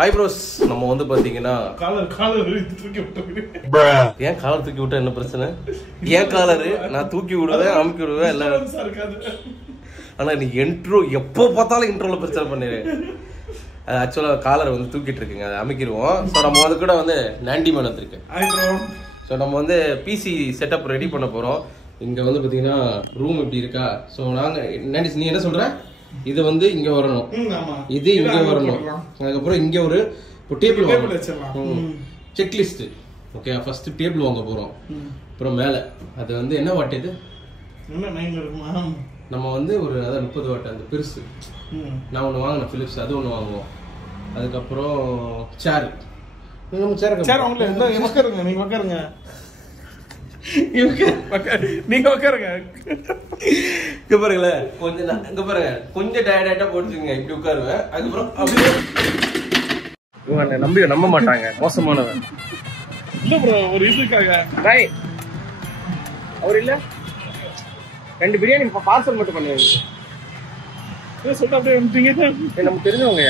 Hi bros, நம்ம வந்து பாத்தீங்கன்னா காலர் தூக்கி விட்டுருக்கு. ஏன் காலர் தூக்கி விட்டா என்ன பிரச்சனை? ஏன் காலரு நான் தூக்கி விடுவேன், அமுக்கி விடுவேன் எல்லாம். ஆனா நீ இன்ட்ரோ எப்போ பார்த்தாலும் இன்ட்ரோல பிரச்சனை பண்ணிடுறேன். அது ஆக்சுவலா காலர் வந்து தூக்கிட்டு இருக்குங்க, அதை அமைக்கிடுவோம். ஸோ நம்ம வந்து கூட வந்து நாண்டி மேன் வந்திருக்கேன். ஸோ நம்ம வந்து பிசி செட்டப் ரெடி பண்ண போறோம். இங்க வந்து பாத்தீங்கன்னா ரூம் இப்படி இருக்கா. ஸோ நாங்க நீ என்ன சொல்ற? இது வந்து இங்க வரணும், இது இங்க வரணும், அதுக்கப்புறம் இங்க ஒரு table checklist. Okay, first table வாங்க போறோம். அப்புறம் மேல அது வந்து என்ன வாட் இது நம்ம வந்து ஒரு அதான் 30 வாட் அந்த பெருசு நான் ஒன்று வாங்கினேன் பிலிப்ஸ், அது ஒன்று வாங்குவோம். அதுக்கப்புறம் சேர் நீங்க உட்காருங்க நீங்க உட்காருங்க. இங்க பாருங்களேன், கொஞ்சம் இங்க பாருங்க, கொஞ்சம் டயர்டா போட்டுருங்க, இப்படி உட்காருவேன். அதுக்கப்புறம் அப்படியே நம்ப மாட்டாங்க, மோசமானவன். இல்ல ப்ரோ, ஒரு இதுக்காக அவர் இல்ல 2 பிரியாணி பார்சல் மட்டும் பண்ணுவாங்க. சொல்லிட்டு அப்படியே வந்துட்டீங்க. நமக்கு தெரிஞ்சவங்க.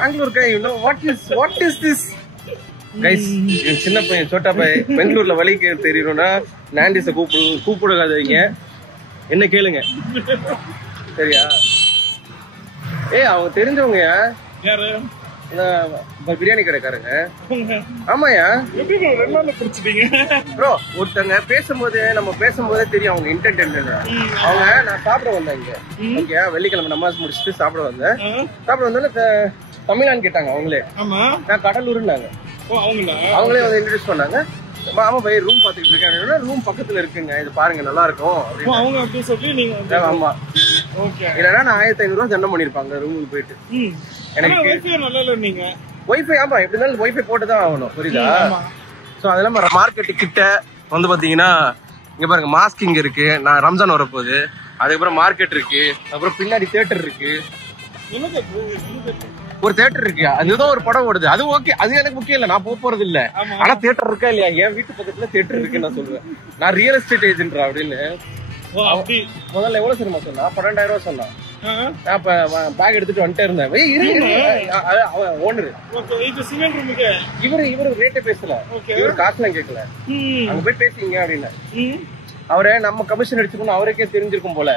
பெங்களூர் கை, வாட் இஸ் திஸ் கைஸ்? சின்ன பையன் சோட்டா பாய் பெங்களூர்ல வலிக்கு தெரியணும்னா நாண்டிஸ கூப்பிடாதீங்க, என்ன கேளுங்க சரியா? அவங்க தெரிஞ்சவங்க. யாரு? பிரியாணி கடைக்காரங்க. ஆமாயா, ப்ரோ ஒருத்தங்க நம்ம பேசும்போதே தெரியும் அவங்க இன்டென்ட் என்னன்னு. அவங்க நான் சாப்பிட வந்தேன் இங்க. ஓகே, வெள்ளிக்கிழமை நமாஸ் முடிச்சுட்டு சாப்பிட வந்தோன்னு தமிழான்னு கேட்டாங்க. அவங்களே நான் கடலூர்னாங்க. அவங்களே வந்து இன்ட்ரடியூஸ் பண்ணாங்க. ஆமா பை, ரூம் பாத்துக்கிட்டு இருக்கேன். ரூம் பக்கத்துல இருக்குங்க, இது பாருங்க நல்லா இருக்கும். ஆமா, இல்லன்னா நான் 1500 ரூபாய் ஜென்னம் பண்ணிருப்பாங்க ரூமுக்கு போயிட்டு. எனக்கு வைஃபை, ஆமா எப்படி இருந்தாலும் வைஃபை போட்டுதான் ஆகணும், புரியுதா? சோ அதெல்லாம் மார்க்கெட்டு கிட்ட வந்து பாத்தீங்கன்னா இங்க பாருங்க, மாஸ்க் இங்க இருக்கு. நான் ரம்ஜான் வரப்போகுது, அதுக்கப்புறம் மார்க்கெட் இருக்கு, அப்புறம் பின்னாடி தியேட்டர் இருக்கு. ஒரு தியேட்டர் இருக்கு, அதுதான் ஒரு படம் ஓடுது. அது ஓகே, அது எனக்கு முக்கியம் இல்ல, நான் போறது இல்ல. ஆனா தியேட்டர் இருக்கா இல்லையா? என் வீட்டு பக்கத்துல தியேட்டர் இருக்குன்னு நான் சொல்லுவேன். நான் ரியல் எஸ்டேட் ஏஜென்ட்ரா அப்படின்னு. முதல்ல எவ்வளவு சினிமா சொன்னா? 12,000 ரூபாய் சொன்னான். அப்ப பேக் எடுத்துட்டு வந்துட்டே இருந்தேன். ஓனரு இவரு ரேட்டே பேசல, இவரு காசுலாம் கேட்கல. அங்க போய் பேசிங்க அப்படின்னு அவரே நம்ம கமிஷன் அடிச்சுக்கணும் அவருக்கே தெரிஞ்சிருக்கும் போல.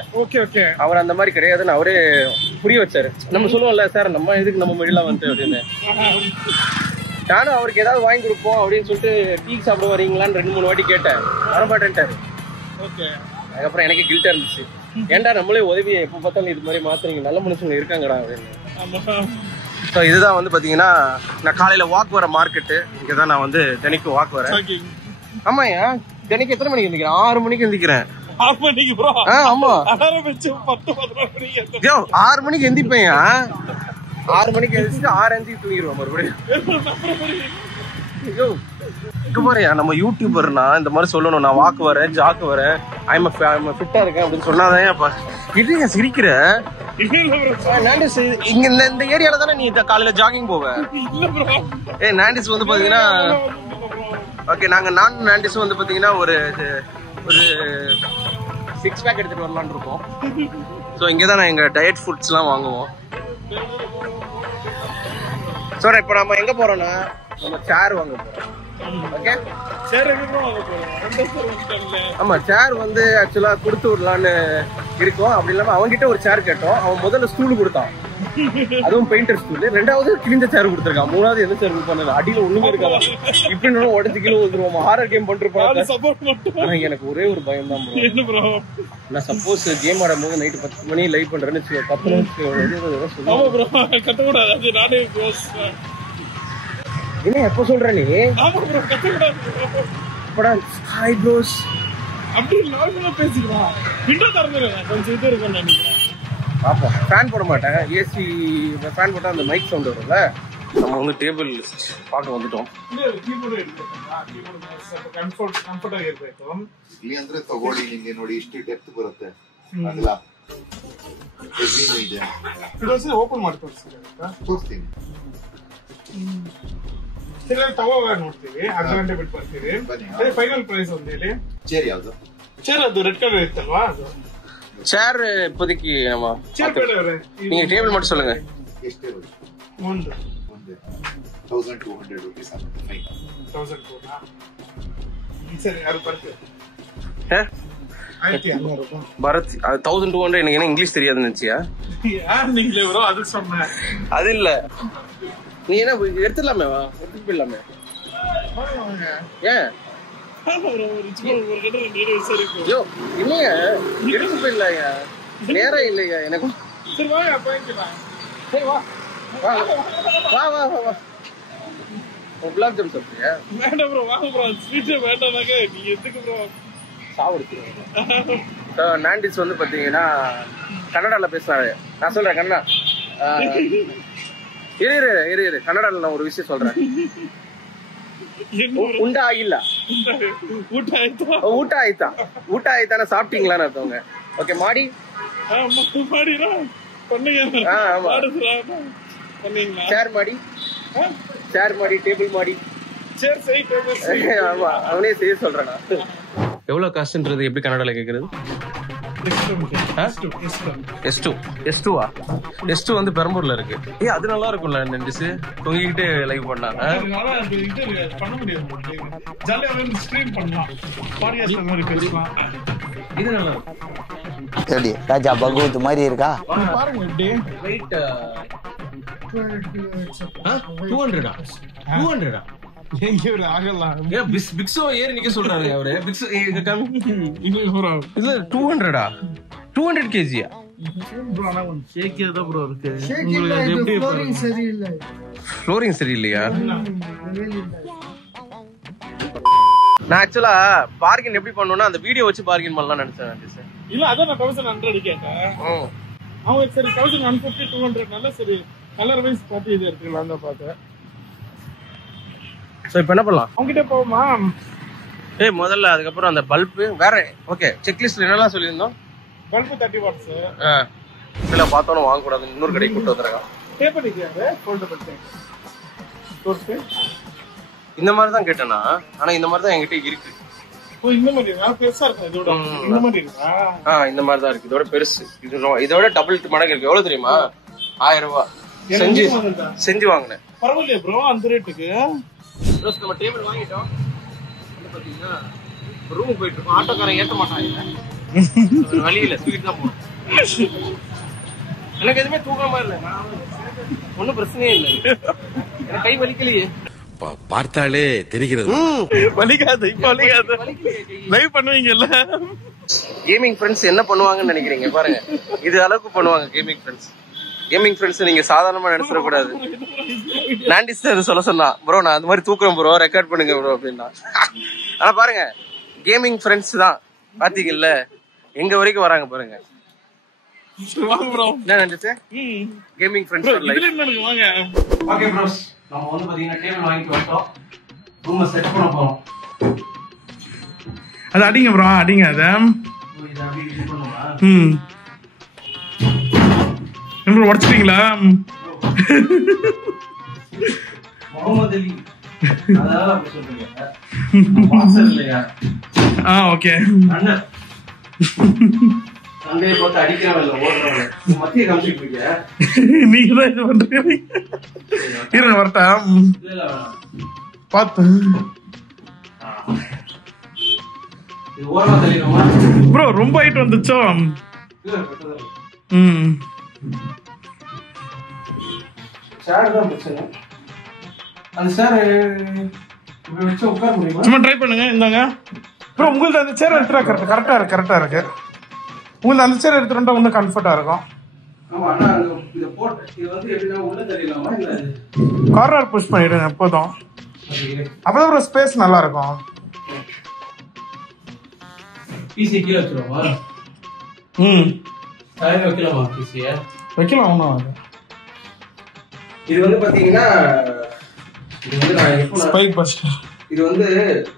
அவர் அந்த மாதிரி கிடையாதுன்னு அவரே புரிய வச்சாரு. நம்ம சொல்லுவோம்ல, சார் நம்ம இதுக்கு நம்ம மொழியெல்லாம் வந்து அப்படின்னு. நானும் அவருக்கு ஏதாவது வாங்கி கொடுப்போம் அப்படின்னு சொல்லிட்டு டீ சாப்பிட வரீங்களான்னு 2-3 வாட்டி கேட்டேன். வரமாட்டேன்ட்டாரு. அதுக்கப்புறம் எனக்கே கில்ட்டா இருந்துச்சு, ஏன்டா நம்மளே உதவியை எப்ப பார்த்தாலும் இது மாதிரி மாத்துறீங்க, நல்ல மனுஷங்க இருக்காங்கடா அப்படின்னு. ஸோ இதுதான் வந்து பாத்தீங்கன்னா நான் காலையில வாக் வர மார்க்கெட்டு. இங்கதான் நான் வந்து தினைக்கும் வாக் வரேன். ஆமாயா, தினைக்கு எத்தனை மணிக்கு எந்திக்கிறேன்? 6 மணிக்கு எந்திக்கிறேன். 6 மணிக்கு ப்ரோ? ஆமா, 6 மணிக்கு எந்திப்பேன். 6 மணிக்கு எந்திரிச்சு 6:05 தூங்கிடுவேன் மறுபடியும். இங்க பாருயா, நம்ம யூடியூபர்னா இந்த மாதிரி சொல்லணும். நான் வாக்கு வரேன், ஜாக்கு வரேன், ஐம் ஃபிட்டா இருக்கேன் அப்படின்னு சொன்னாதான். இது சிரிக்கிற நாண்டிஸ் இங்க இந்த ஏரியால தானே நீ காலையில ஜாகிங் போவ? நாண்டிஸ் வந்து பாத்தீங்கன்னா ஓகே, நானும் நாண்டிஸும் வந்து பாத்தீங்கன்னா ஒரு 6 பேக் எடுத்துட்டு வரலான்னு இருக்கோம். ஸோ இங்கதான் நான் எங்க டயட் ஃபுட்ஸ் எல்லாம் வாங்குவோம். ஸோ இப்போ நம்ம எங்க போறோம்னா நம்ம சேர் வாங்க போறோம். ஓகே, ஆமா, சேர் வந்து ஆக்சுவலா கொடுத்து விடலான்னு இருக்கோம். அப்படி இல்லாம அவன்கிட்ட ஒரு சேர் கேட்டோம். அவன் முதல்ல ஸ்டூல் கொடுத்தான், அதுவும் பெயிண்டர் ஸ்டூல். 2வது கிழிஞ்ச சேர் கொடுத்துருக்கான். 3வது எந்த சேர் கொடுத்தாங்க? அடியில ஒண்ணுமே இருக்காதா, இப்படி உடச்சு கீழே வந்துருவோம். ஹாரர் கேம் பண்ணிருப்பாங்க. ஆனா எனக்கு ஒரே ஒரு பயம் தான் ப்ரோ. நான் சப்போஸ் கேம் ஆடும் போது நைட்டு 10 மணி லைவ் பண்றேன்னு 10 என்ன எப்ப சொல்ற நீ? ஹாய் ப்ரோஸ் அப்படி நார்மலா பேசிக்கலாம். விண்டோ திறந்துருங்க, கொஞ்சம் இது இருக்கும்னு நினைக்கிறேன். பாப்போம். ஃபேன் போட மாட்டேன், ஏசி ஃபேன் போட்டா அந்த மைக் சவுண்ட் வரும்ல. நம்ம வந்து டேபிள் பார்க்க வந்துட்டோம். ಕೀಬೋರ್ಡ್ ಸ್ವಲ್ಪ ಕಂಫರ್ಟ್ ಆಗಿರ್ಬೇಕು. ಇಲ್ಲಿ ಅಂದ್ರೆ ತಗೊಳ್ಳಿ, ನಿಮಗೆ ನೋಡಿ ಇಷ್ಟು ಡೆಪ್ತ್ ಬರುತ್ತೆ. ಅಲ್ಲ ಹೆವಿನೂ ಇದೆ. ಇದೊಂದ್ಸಲ ಓಪನ್ ಮಾಡಿ ತೋರಿಸ್ತೀನಿ. ತಗೋವಾಗ ನೋಡ್ತೀವಿ, ಅರ್ಧ ಗಂಟೆ ಬಿಟ್ಟು ಬರ್ತೀವಿ. ಫೈನಲ್ ಪ್ರೈಸ್ ಒಂದು ಹೇಳಿ. ಚೇರ್ ಯಾವ್ದು? ಚೇರ್ ಅದು ರೆಡ್ ಕಲರ್ ಇತ್ತಲ್ವಾ? ಅದು சேர் இப்போதைக்கு நம்ம நீங்க டேபிள் மட்டும் சொல்லுங்க. ಎಷ್ಟೇ ಬರುತ್ತೆ? ಒಂದು 1200 rupees ಆಗುತ್ತೆ ಫೈನ್. 1200 ಸರಿ ಯಾರು ಬರ್ತೀವಿ ஆயிரத்தி 200 பரத் 1200 எனக்கு என்ன இங்கிலீஷ் தெரியாதுன்னு நினைச்சியா? யார் நீங்களே ப்ரோ அது சொன்னேன். அது இல்ல நீ என்ன எடுத்துடலாமே வா எடுத்துட்டு போயிடலாமே. ஏன் ஐயோ இல்லையா எடுத்து போயிடலாயா நேரம் இல்லையா எனக்கு. சரி வாங்க போய்க்கலாம். சரி வா வா வா வா வா வா. குலாப் ஜாம் சாப்பிட்டியா? வேண்டாம் ப்ரோ வாங்க ப்ரோ ஸ்வீட்டே வேண்டாம்னாங்க நீ எதுக்கு ப்ரோ சாப்பிடுச்சு. நான்டிஸ் வந்து பாத்தீங்கன்னா கன்னடால பேசுறாரு. நான் சொல்றேன் கண்ணா இரு கன்னடால நான் ஒரு விஷயம் சொல்றேன். உண்டா இல்ல ಊಟ ಆಯ್ತಾ சாப்பிட்டீங்களான்னு அர்த்தவங்க. ஓகே மாடி சேர் மாடி டேபிள் மாடி ஆமா அவனே செய்ய சொல்றேன். எவ்வளவு காசுன்றது எப்படி கன்னடால கேக்குறது? S2 வந்து பெரம்பூர்ல இருக்கு. அது நல்லா இருக்கும்ல நெண்டிஸ் தொங்கிக்கிட்டே லைவ் பண்ணாங்க. இது நல்லா எப்படி ராஜா பகவத் மாதிரி இருக்கா? பாருங்க இப்படி வெயிட் 200 பிக்ஸோ ஏறி நிக்க சொல்றாரு அவரு. இல்ல 200 kg-யா? ஃப்ளோரிங் சரியில்லையா? நான் ஆக்சுவலா பார்கின் எப்படி பண்ணுவேன்னா அந்த வீடியோ வச்சு பார்கின் பண்ணலாம் நினைச்சேன். இல்ல அதான் நான் 1100 கேட்டேன். அவங்க சரி 1150 200 நல்ல சரி கலர் வைஸ் பார்த்து இது எடுத்துக்கலாம் தான் பார்த்தேன். சோ இப்போ என்ன பண்ணலாம்? அவங்கிட்ட போவோமா? முதல்ல அதுக்கப்புறம் அந்த பல்பு வேற ஓகே செக்லிஸ்ட்ல என்னெல்லாம் சொல்லியிருந்தோம்? Bulb 30 watts. இல்ல பார்த்தோம் வாங்க கூடாது இன்னொரு கடைக்கு கூட்டு வந்துருக்கான். பே பண்ணிக்கிறாரு ஃபோல்டபிள் டேங்க். இந்த மாதிரி தான் கேட்டேனா? ஆனா இந்த மாதிரி தான் என்கிட்ட இருக்கு. ஓ இந்த மாதிரி நான் பெருசா இருக்கு இதோட. இந்த மாதிரி இருக்கா? இந்த மாதிரி தான் இருக்கு. இதோட பெருசு. இதோட டபுள் மடங்கு இருக்கு. எவ்வளவு தெரியுமா? 1000 ரூபாய் செஞ்சு வாங்கினேன். பரவாயில்லையா ப்ரோ அந்த ரேட்டுக்கு? நம்ம டேபிள் வாங்கிட்டோம். வந்து பாத்தீங்கன்னா ரூம் போயிட்டு இருக்கோம். ஆட்டோக்காரன் ஏத்த மாட்டாங்க. வழி இல்ல தூக்கிட்டு தான் போகணும். எனக்கு எதுவுமே தூக்கமா இல்ல. ஒன்னும் பிரச்சனையே இல்லை. எனக்கு கை வலிக்கலையே. பார்த்தாலே தெரிகிறது. வலிக்காது இப்ப வலிக்காது. லைவ் பண்ணுவீங்கல்ல. கேமிங் ஃப்ரெண்ட்ஸ் என்ன பண்ணுவாங்கன்னு நினைக்கிறீங்க பாருங்க. இது அளவுக்கு பண்ணுவாங்க கேமிங் ஃப்ரெண்ட்ஸ் நீங்க சாதாரணமா நினைச்சிட கூடாது. நான்டிஸ் சொல்ல சொன்னா ப்ரோ நான் அந்த மாதிரி தூக்குறேன் ப்ரோ ரெக்கார்ட் பண்ணுங்க ப்ரோ அப்படின்னா. ஆனா பாருங்க கேமிங் ஃப்ரெண்ட்ஸ் தான் பாத்தீங்கல்ல எங்க வரைக்கும் வராங்க பாருங்க. என்ன நினைச்சு கேமிங் ஃப்ரெண்ட்ஸ் வாங்க. ஓகே ப்ரோஸ் நம்ம வந்து பாத்தீங்கன்னா டேபிள் வாங்கிட்டு வந்தோம். ரூமை செட் பண்ண போறோம். அது அடிங்க ப்ரோ அடிங்க அத. ப்ரோ உடைச்சிட்டீங்களா? முகமது அலி அதனால அப்படி சொல்றீங்க. பாக்ஸர் இல்லையா? ஓகே அண்ணன் சண்டையை போட்டு அடிக்கிறவங்க ஓடுறவங்க மத்திய காமிச்சிட்டு இருக்கியா? நீங்க தான் இது பண்றீங்க. இருங்க வரட்டா பார்த்து இது ஓரமா தள்ளிடுமா ப்ரோ? ரொம்ப ஹைட் வந்துச்சோ? சேர் தான் பிரச்சனை. அந்த சேர் இப்படி வச்சு உட்கார முடியுமா? சும்மா ட்ரை பண்ணுங்க. இந்தாங்க ப்ரோ உங்களுக்கு அந்த சேர் எடுத்துட்டா கரெக்டா இருக்கு. உங்களுக்கு அந்த சேர் எடுத்துட்டா இன்னும் கம்ஃபர்ட்டா இருக்கும். ஆமா அண்ணா இத போட்டு இது வந்து எப்படினா உள்ள தெரியலாமா இல்ல கார்னர் புஷ் பண்ணிடுங்க எப்போதும். அப்பதான் ஒரு ஸ்பேஸ் நல்லா இருக்கும். பிசி கீழ வச்சிரோமா? சாய் வைக்கலாமா பிசியை? வைக்கலாம் ஒண்ணும். இது வந்து பாத்தீங்கன்னா இது வந்து நான் எப்போ ஸ்பைக் பஸ்டர். இது வந்து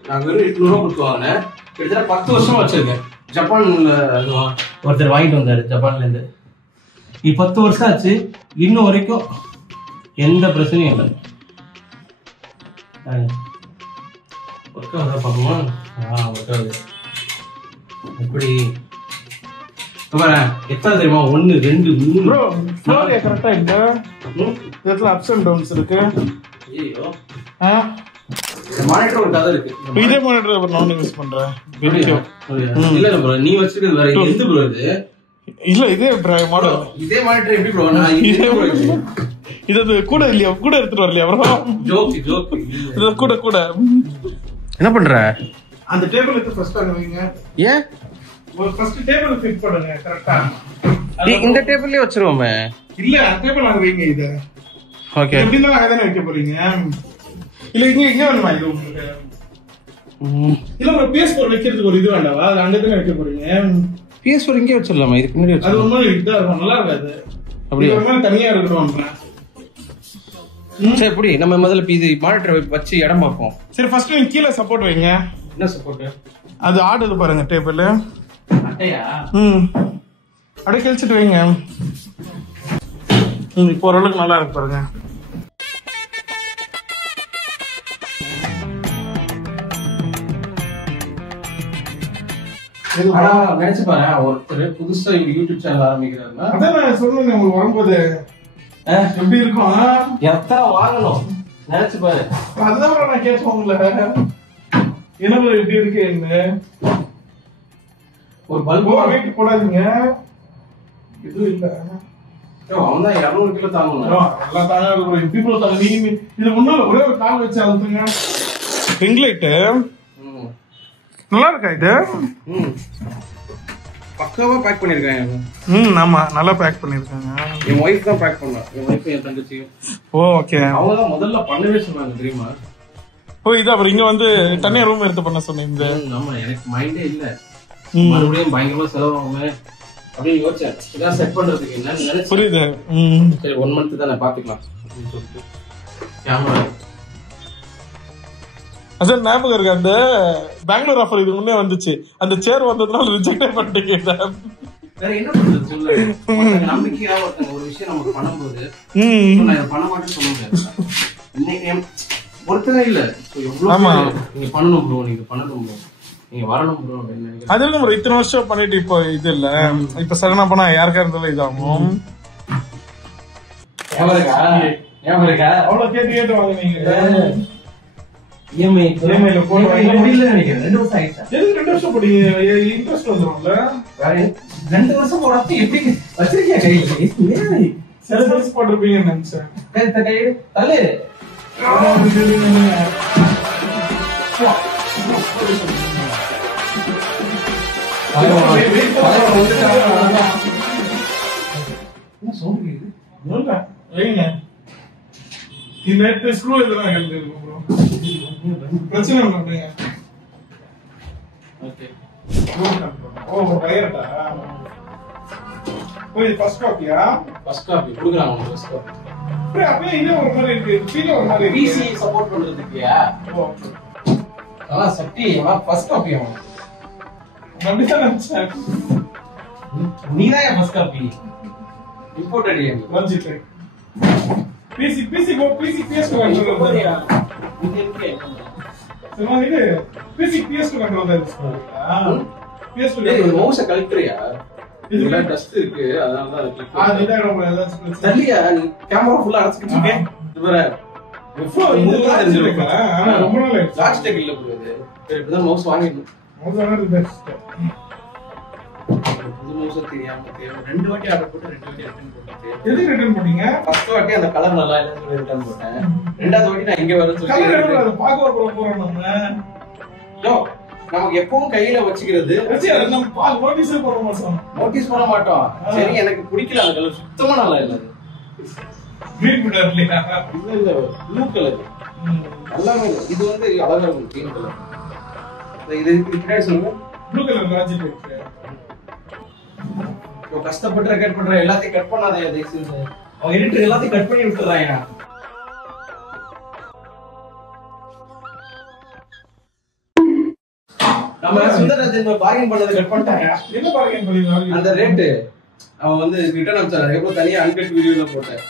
நான் வெறும் 800 ரூபாய் கொடுத்து வாங்கினேன். கிட்டத்தட்ட 10 வருஷமா வச்சிருக்கேன். ஜப்பான்ல ஒருத்தர் வாங்கிட்டு வந்தாரு ஜப்பான்ல இருந்து. இது 10 வருஷம் ஆச்சு. இன்னும் வரைக்கும் எந்த பிரச்சனையும் இல்லை. ஒர்க் ஆகுதா பாப்போமா? ஒர்க் ஆகுது. எப்படி எத்தனை தெரியுமா? 1 2 3 ப்ரோ ஃப்ளோர் கரெக்டா இல்ல. இதுல அப்ஸ் அண்ட் டவுன்ஸ் இருக்கு. ஐயோ மானிட்டர் ஒரு கதை இருக்கு. இதே மானிட்டர் நான் யூஸ் பண்றேன். இல்ல ப்ரோ நீ வச்சிருக்கிறது வேற. எந்த ப்ரோ இது? இல்ல இதே மாடல். இதே மானிட்டர் எப்படி ப்ரோ? நான் இது கூட இல்லையா? கூட எடுத்துட்டு வரலையா ப்ரோ? ஜோக் இது கூட என்ன பண்ற? அந்த டேபிள் எடுத்து ஃபர்ஸ்ட் அங்க வைங்க. ஏன் ஒரு ஃபர்ஸ்ட் டேபிள் ஃபிட் பண்ணுங்க கரெக்ட்டா. இந்த டேபிள்லயே வச்சிருவோமே. இல்ல டேபிள் அங்க வைங்க. இது ஓகே எப்படின்னா அங்க தான வைக்க போறீங்க. இல்ல இங்க வேணுமா இது உங்களுக்கு? இல்ல ஒரு PS4 வைக்கிறதுக்கு ஒரு இது வேண்டாவா? அது அங்க தான வைக்க போறீங்க. PS4 இங்கே வச்சிரலாமா? இது பின்னாடி வச்சு. அது ஒண்ணும் இதா இருக்கும், நல்லா இருக்காது. அப்படியே ஒரு மாதிரி தனியா இருக்கணும்ன்றேன். சரி புடி நம்ம முதல்ல இது மானிட்டர் வச்சு இடம் பார்ப்போம். சரி ஃபர்ஸ்ட் நீங்க கீழ சப்போர்ட் வைங்க. என்ன சப்போர்ட்? அது ஆடுது பாருங்க டேபிள். அட்டையா? அப்படியே கிழிச்சிட்டு வைங்க. இப்போ ஓரளவுக்கு நல்லா இருக்கு பாருங்க. நினைச்சு பாரு ஒருத்தர் புதுசா யூடியூப் சேனல் ஆரம்பிக்கிறாருன்னா அதான் நான் சொன்னேன் உங்களுக்கு வரும்போது எப்படி இருக்கும் எத்தனை வாங்கணும் நினைச்சு பாரு. அதுதான் நான் கேட்பேன் உங்களை என்ன எப்படி இருக்கு ஒரு பல்போ வெயிட் போடாதீங்க. இதுவும் இல்ல அவன் தான் 200 கிலோ தாங்கணும். எல்லாம் தாங்க இப்படி தாங்க. நீங்க இது ஒண்ணும் ஒரே ஒரு கால் வச்சு அழுத்துங்க. ரிங் லைட்டு நல்லா இருக்கா இது? பக்காவா பேக் பண்ணிருக்காங்க. ஆமா நல்லா பேக் பண்ணிருக்காங்க. என் வைஃப் தான் பேக் பண்ணா. என் வைஃப் என் தங்கச்சியும். ஓகே அவங்க தான் முதல்ல பண்ணவே சொன்னாங்க தெரியுமா? இது அப்புறம் இங்க வந்து தனியா ரூம் எடுத்து பண்ண சொன்னீங்க. ஆமா எனக்கு மைண்டே இல்ல. மறுபடியும் பயங்கரமா செலவாகுமே அப்படின்னு யோசிச்சேன். இதான் செட் பண்றதுக்கு என்னன்னு நினைச்சேன். புரியுது. சரி 1 மந்த் தானே பாத்துக்கலாம் அப்படின்னு சொல்லிட்டு கேமரா அதான் ஞாபகம் இருக்கு. அந்த பெங்களூர் ஆஃபர் இது முன்னே வந்துச்சு. அந்த சேர் வந்ததுனால ரிஜெக்ட் பண்ணிட்டீங்க. வேற என்ன பண்றது சொல்லு. நம்பிக்கையா ஒருத்தங்க ஒரு விஷயம் நமக்கு பண்ணும்போது நான் பண்ண மாட்டேன்னு சொல்ல முடியாது. இன்னைக்கு ஒருத்தங்க இல்ல எவ்வளவு நீங்க பண்ணணும் ப்ரோ, நீங்க பண்ணணும் ப்ரோ, நீங்க வரணும் ப்ரோ அப்படின்னு அது இல்ல ப்ரோ. இத்தனை வருஷம் பண்ணிட்டு இப்போ இது இல்ல. இப்ப சடனா பண்ணா யாருக்கா இருந்தாலும் இதாகும். அவ்வளவு கேட்டு வாங்குவீங்க. EMI முடியல நினைக்கிறேன். 2 வருஷம் ஆயிடுச்சு. 2 வருஷம் போடுங்க. இன்ட்ரெஸ்ட் வந்துரும்ல. வேற 2 வருஷம் போடாம எப்படி வச்சிருக்கியா கையில? சில வருஷம் போட்டிருப்பீங்கன்னு நினைச்சேன். கையில தள்ளு. என்ன சொல்றீங்க? நேற்று ஸ்க்ரூ இதெல்லாம் எழுதிருக்கோம் ப்ரோ. பிரச்சனை இல்லைங்க. ஓகே வயர்டா. இது ஃபர்ஸ்ட் காப்பியா? ஃபர்ஸ்ட் காப்பி குடுக்குறாங்க உங்களுக்கு. ஃபர்ஸ்ட் காப்பி அப்படியே இது ஒரு மாதிரி இருக்கு. கீழே ஒரு மாதிரி இருக்கு. பிசி சப்போர்ட் பண்றதுக்குயா? சக்தி ஃபர்ஸ்ட் காப்பி அவன் நம்பிதான் நினைச்சேன். நீதான் ஃபர்ஸ்ட் காப்பி இம்போர்ட்டட் ஏன் ரஞ்சித் பிசி PS2 கண்ட்ரோலர் போறியா? இது இருக்கு. சரி இது PS2 கண்ட்ரோலர் PS2 டேய் மவுஸ கலெக்டரியா? இதுல டஸ்ட் இருக்கு அதனால தான் அது கிளிக். இதான் ரொம்ப ஏதாச்சும் தள்ளியா நீ கேமரா ஃபுல்லா அடைச்சிட்டு இருக்க. இது பாரு இது தெரிஞ்சிருக்கா? ரொம்ப நாள் ஆயிடுச்சு. லாஸ்ட் டேக் இல்ல போகுது. சரி இப்பதான் மவுஸ் வாங்கிடணும். மவுஸ் வாங்குறது பெஸ்ட். புது மவுஸ் தெரியாம 2 வாட்டி ஆர்டர் போட்டு 2 வாட்டி ரிட்டர்ன் போட்டேன். எதுக்கு ரிட்டர்ன் பண்ணீங்க? ஃபர்ஸ்ட் வாட்டி அந்த கலர் நல்லா இல்லன்னு சொல்லி ரிட்டர்ன் போட்டேன். ரெண்டாவது வாட்டி நான் இங்க வரேன்னு சொல்லி அது பாக்க போறோம் நம்ம. யோ நமக்கு எப்பவும் கையில வச்சுக்கிறது நம்ம நோட்டீஸ் போட மாட்டோம். நோட்டீஸ் பண்ண மாட்டோம். சரி எனக்கு பிடிக்கல அந்த கலர் சுத்தமா நல்லா இல்ல. கிரீன் கலர் இல்லையா? இல்ல ப்ளூ கலர் நல்லாவே இல்ல. இது வந்து அழகா இருக்கும் கிரீன் கலர். இது பின்னாடி சொல்லுங்க. ப்ளூ கலர் ராஜிட் இருக்கு. கஷ்டப்பட்டு ரெக்கார்ட் பண்ற எல்லாத்தையும் கட் பண்ணாதே. அவன் எடிட்டர் எல்லாத்தையும் கட் பண்ணி விட்டுறாங்க. நம்ம சுந்தரராஜன் பார்கிங் பண்ணது கட் பண்ணிட்டாங்க. என்ன பார்கிங் பண்ணீங்க? அந்த ரேட் அவன் வந்து ரிட்டர்ன் அனுப்பிச்சாரு. அதுக்கப்புறம் தனியா அன்கட் வீடியோல போட்டேன்.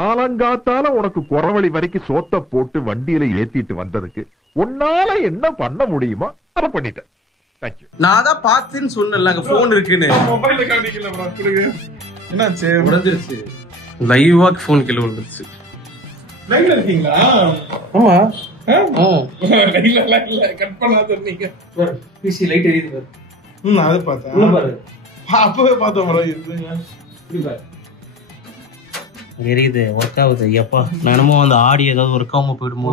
காலங்காத்தால உனக்கு குறவழி வரைக்கும் சோத்த போட்டு வண்டியில ஏத்திட்டு வந்ததுக்கு உன்னால என்ன பண்ண முடியுமா பண்ணிட்டேன். தேங்க்யூ. நான் தான் பார்த்துன்னு சொன்னேன்ல அங்க போன் இருக்குன்னு. மொபைல்ல காட்டிக்கல ப்ரோ. கொடுங்க. என்னாச்சு? உடைஞ்சிருச்சு. லைவா போன் கீழ விழுந்துருச்சு. லைவ்ல இருக்கீங்களா? ஆமா. லைவ்ல இல்ல கட் பண்ணாத நீங்க. பிசி லைட் எரியுது பாரு. அது பார்த்தா. உள்ள பாரு. அப்பவே பார்த்தோம் ப்ரோ. இதுங்க. இது பாரு. எரியுது ஒர்க் ஆகுது. ஐயப்பா நானும் அந்த ஆடி ஏதாவது ஒர்க் ஆகாம போயிடுமோ.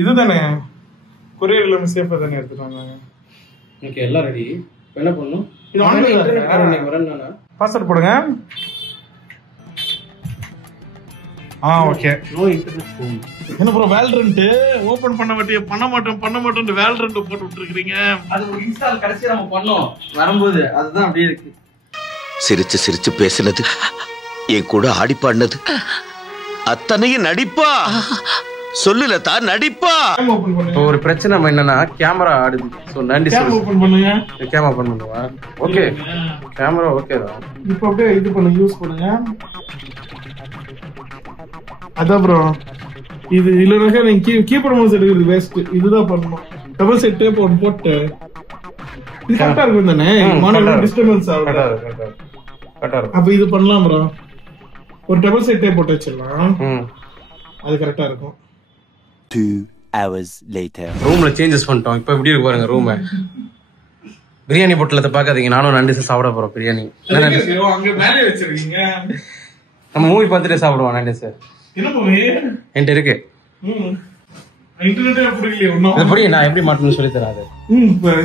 இதுதானே கொரியர்ல சேஃபா தானே எடுத்துட்டு வந்தாங்க. ஓகே எல்லாம் ரெடி. என்ன பண்ணனும்? இது ஆன்லைன்ல இன்டர்நெட் வரேன்னா பாஸ்வேர்ட் போடுங்க. ஓகே. No internet phone. என்ன ப்ரோ வேல்ரண்ட் ஓபன் பண்ண மாட்டேன் வேல்ரண்ட் போட்டு விட்டுருக்கீங்க. அது ஒரு இன்ஸ்டால் கடைசியா நம்ம பண்ணோம் வரும்போது அதுதான் அப்படியே இருக்கு. சிரிச்சு சிரிச்சு பேசினது, என் கூட ஆடி பாடினது அத்தனையும் நடிப்பா. சொல்லுல தான் நடிப்பா. ஓபன் பண்ணுங்க. ஒரு பிரச்சனை என்னன்னா கேமரா ஆடுது. சோ நன்றி சார். ஓபன் பண்ணுங்க. கேமரா ஓபன் பண்ணுவா. ஓகே கேமரா ஓகே தான். இப்போ அப்படியே இது பண்ணு யூஸ் பண்ணுங்க. அதான் ப்ரோ இது இல்லைனாக்கா நீங்க கீபோர்ட் மவுஸ் எடுக்கிறது வேஸ்ட். இதுதான் பண்ணணும். டபுள் செட் டேப் போட்டு இது கரெக்டா இருக்கும் தானே? மானிட்டர் டிஸ்டர்பன்ஸ் ஆகுது. கரெக்டா இருக்கும். அப்ப இது பண்ணலாம் ப்ரோ. ஒரு டபுள் செட் டேப் போட்டு வச்சிடலாம். அது கரெக்டா இருக்கும். 2 hours later. ரூம்ல சேஞ்சஸ் பண்ணிட்டோம். இப்போ எப்படி இருக்கு பாருங்க ரூம். பிரியாணி பொட்டலத்தை பார்க்காதீங்க. நானும் நண்டு சாப்பிட போறோம் பிரியாணி. அங்க மேலே வச்சிருக்கீங்க. நம்ம மூவி பார்த்துட்டே சாப்பிடுவோம் நண்டு சார். என்ன மூவி? என்கிட்ட இருக்கு. இன்டர்நெட்டே புரியலையே ஒண்ணும். அது புரிய நான் எப்படி மாட்டணும்னு சொல்லி தரேன். அது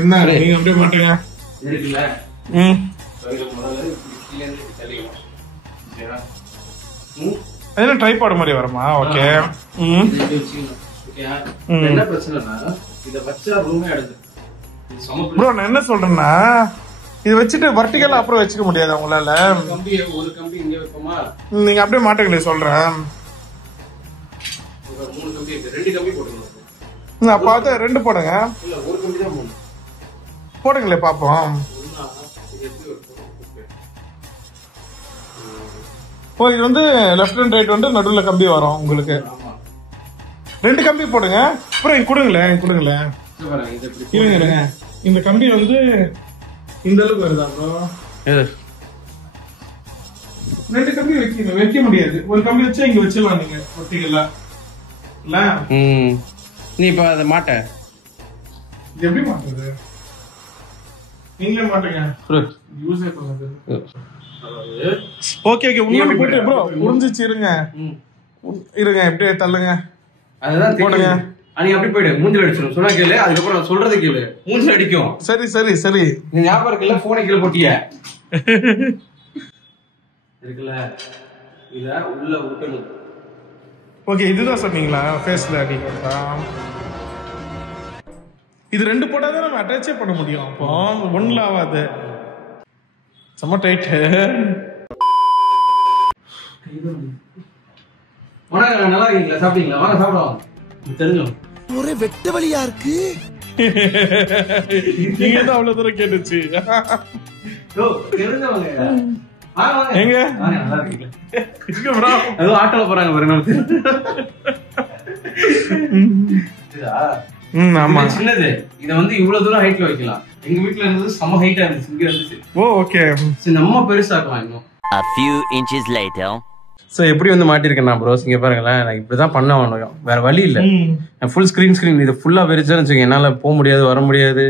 என்ன நீங்க அப்படியே மாட்டுங்க. இருக்குல்ல. என்ன ட்ரைபாட் மாதிரி வருமா? ஓகே. என்ன பிரச்சனைனா இத வச்சா ரூமே எடுது. ப்ரோ நான் என்ன சொல்றேன்னா இது வச்சிட்டு வெர்டிகலா அப்புறம் வச்சுக்க முடியாது உங்களால. ஒரு கம்பி இங்க வைப்போமா? நீங்க அப்படியே மாட்டுங்களே சொல்றேன். ஒரு 3 கம்பி இருக்கு. 2 கம்பி போடுங்க. அப்ப அத 2 போடுங்க. இல்ல ஒரு கம்பி தான் போடணும். போடுங்களே பாப்போம். ஓ இது வந்து லெஃப்ட் அண்ட் ரைட் வந்து நடுவுல கம்பி வரும் உங்களுக்கு. 2 கம்பி போடுங்க. அப்புறம் இங்க கொடுங்களேன். இருங்க. இந்த கம்பி வந்து இந்த அளவுக்கு வருதா ப்ரோ? 2 கம்பி வைக்க முடியாது. ஒரு கம்பி வச்சா இங்க வச்சிடலாம் நீங்க ஒட்டிக்கல. இல்ல நீ இப்ப அத மாட்ட. இது எப்படி மாட்டுறது? நீங்களே மாட்டுங்க. யூஸே பண்ணாது. ஓகே உள்ள போட்டு ப்ரோ புரிஞ்சிச்சு. இருங்க இப்படியே தள்ளுங்க. அதுதான் போடுங்க. நீ அப்படி போயிடு. மூஞ்சில அடிச்சிடும். சொன்னா கேளு. அதுக்கப்புறம் சொல்றது கேளு. மூஞ்சில அடிக்கும். சரி நீ ஞாபகம் இருக்குல்ல போனை கீழே போட்டிய இருக்குல்ல இத உள்ள ஊட்டணும். ஓகே இதுதான் சொன்னீங்களா? ஃபேஸ்ல அடிக்கிறதா? இது 2 போட்டாதான் நம்ம அட்டாச்சே பண்ண முடியும். அப்போ ஒண்ணுல ஆகாது. செம்ம டைட். நல்லா இருக்கீங்களா? சாப்பிட்டீங்களா? வாங்க சாப்பிடுவோம். தெரிஞ்சோம் ஒரே வெட்ட வழியா இருக்கு. நீங்க தான் அவ்வளவு தூரம் கேட்டுச்சு. தெரிஞ்சவங்க எங்க நல்லா இருக்கீங்களா? ஏதோ ஆட்டோல போறாங்க பாருங்க. ஆமா சின்னது. இத வந்து இவ்வளவு தூரம் ஹைட்ல வைக்கலாம். எங்க வீட்ல இருந்தது செம ஹைட்டா இருந்துச்சு. இங்க இருந்துச்சு. ஓகே நம்ம பெருசாக்கலாம் இன்னும். A few inches later. So எப்படி வந்து மாட்டிருக்கேன் நான் ப்ரோஸ். இங்க பாருங்களேன். நான் இப்படிதான் பண்ண வேற வழி இல்ல. ஃபுல் ஸ்கிரீன் இது ஃபுல்லா வெறிச்சான்னு வச்சுக்கோங்க. என்னால போக முடியாது வர முடியாது.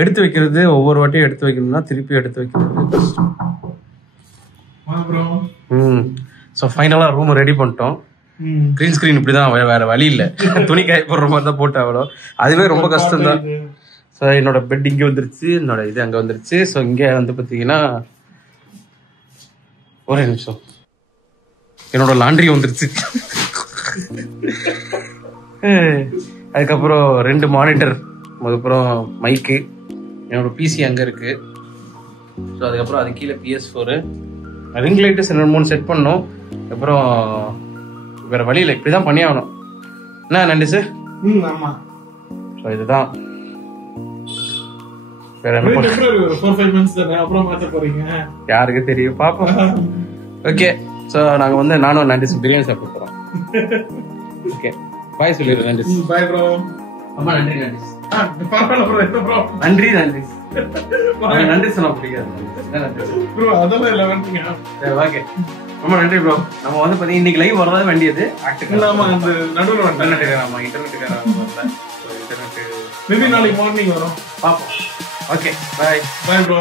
எடுத்து வைக்கிறது ஒவ்வொரு வாட்டியும் எடுத்து வைக்கணும்னா திருப்பி எடுத்து வைக்கிறது. சோ ஃபைனலா ரூம் ரெடி பண்ணிட்டோம். கிரீன் ஸ்கிரீன் இப்படிதான் வேற வழி இல்ல. துணி காய போடுற மாதிரி தான் போட்டு அவ்வளோ. அதுவே ரொம்ப கஷ்டம் தான். ஸோ என்னோட பெட் இங்க வந்துருச்சு. என்னோட இது அங்க வந்துருச்சு. ஸோ இங்க வந்து பாத்தீங்கன்னா ஒரே நிமிஷம் என்னோட லாண்ட்ரி வந்துருச்சு. அதுக்கப்புறம் 2 மானிட்டர், அதுக்கப்புறம் மைக்கு, என்னோட பிசி அங்க இருக்கு. ஸோ அதுக்கப்புறம் அது கீழே PS4 ரிங் லைட்டு 2-3 செட் பண்ணோம். அப்புறம் வேற வழியில இப்படிதான் பண்ணி ஆகணும். என்ன நன்றி சார். ஆமா ஸோ இதுதான் வேற என்ன 4-5 months தானே அப்புறம் மாத்த போறீங்க. யாருக்கு தெரியும் பாப்போம். ஓகே ஸோ நாங்க வந்து நானும் நன்றி பிரியாணி சாப்பிட போறோம். ஓகே பாய் சொல்லிடுறேன். நன்றி பாய் ப்ரோ. ரொம்ப நன்றி. பரவாயில்ல ப்ரோ, என்ன ப்ரோ? நன்றி நன்றி நன்றி சொல்ல பிடிக்காது. ப்ரோ அதெல்லாம் இல்ல வந்துட்டீங்க. சரி ஓகே, ரொம்ப நன்றி ப்ரோ. நம்ம வந்து பாத்தீங்கன்னா இன்னைக்கு லைவ் வரதான் வேண்டியது. இல்லாம அந்த நடுவில் இன்டர்நெட்டுக்காரன் இன்டர்நெட் மேபி நாளைக்கு மார்னிங் வரும். பார்ப்போம். Okay bye. Bye bro.